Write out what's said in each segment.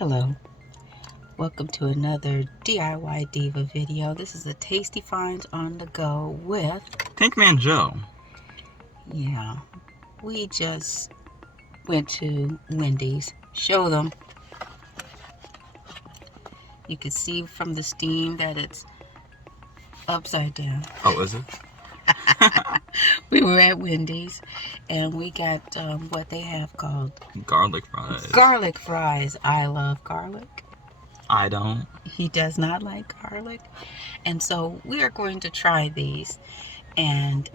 Hello, welcome to another DIY Diva video. This is a tasty finds on the go with Tankmanjoe. Yeah, we just went to Wendy's. Show them. You can see from the steam that it's upside down. Oh, is it? We were at Wendy's and we got what they have called Garlic fries. garlic fries. I love garlic. I don't. He does not like garlic. And so we are going to try these and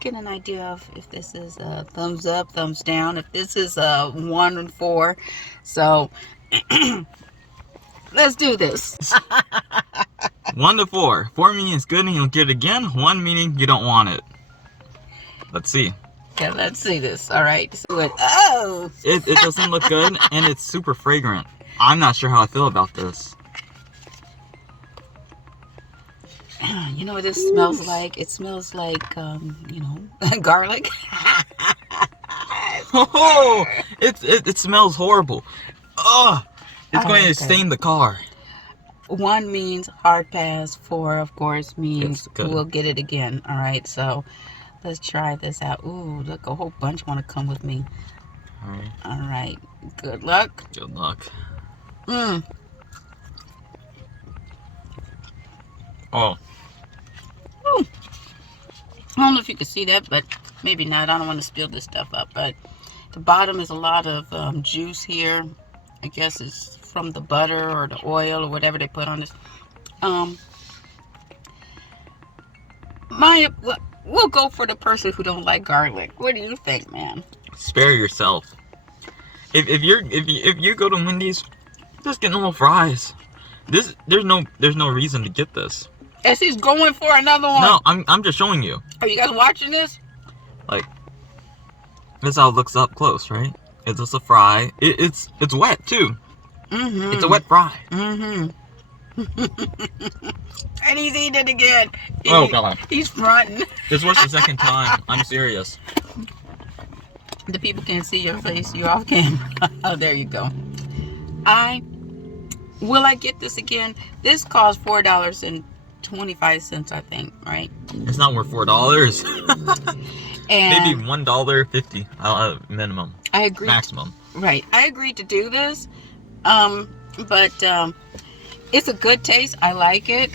get an idea of if this is a thumbs up, thumbs down, if this is a 1 and 4. So let's do this. 1 to 4. 4 meaning it's good and you'll get it again. 1 meaning you don't want it. Let's see. Yeah, let's see this. All right. So It doesn't look good and it's super fragrant. I'm not sure how I feel about this. You know what this smells like? It smells like, garlic. Oh, it smells horrible. Ugh, it's going to Okay. stain the car. 1 means hard pass. 4, of course, means It's good. we'll get it again. All right. So let's try this out. Ooh, look, a whole bunch want to come with me. All right. All right. Good luck. Good luck. Mm. Oh, Ooh. I don't know if you can see that, but maybe not. I don't want to spill this stuff up. But the bottom is a lot of juice here. I guess it's from the butter or the oil or whatever they put on this. We'll go for the person who don't like garlic. What do you think, man? spare yourself. If you go to Wendy's, just get normal fries. There's no reason to get this. As he's going for another one. No, I'm just showing you. Are you guys watching this? Like, that's how it looks up close, right? It's just a fry. It's wet too. Mm-hmm. It's a wet fry. Mm-hmm. And he's eating it again. Oh god. He's fronting. This was the second time. I'm serious. The people can't see your face. You're off camera. Oh, there you go. Will I get this again? This cost $4.25, I think, right? It's not worth $4. And Maybe $1.50 minimum. I agree. Maximum. Right. I agreed to do this. But it's a good taste. I like it.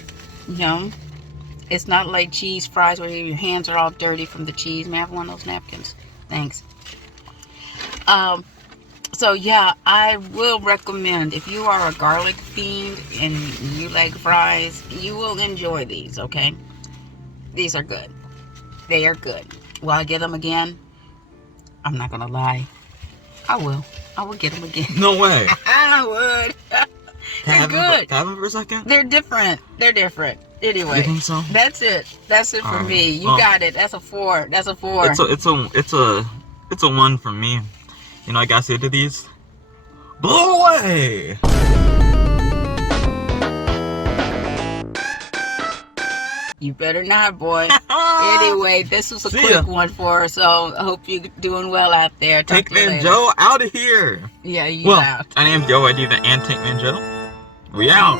It's not like cheese fries where your hands are all dirty from the cheese. May I have one of those napkins? Thanks. So yeah, I will recommend, if you are a garlic fiend and you like fries, you will enjoy these, okay? These are good. They are good. Will I get them again? I'm not gonna lie. I will get them again. No way. I would. They're good. Can I have them for a second? They're different. Anyway, You think so? that's it for Alright. me. You Well, got it. That's a 4. That's a 4. It's a 1 from me. You know, I gotta say to these, blow away. You better not, boy. Anyway, this was a See quick ya. one for her, so I hope you're doing well out there. Talk to you later. Tankmanjoe out of here. Yeah, you Well, out. my name's Diva and Tankmanjoe. We out.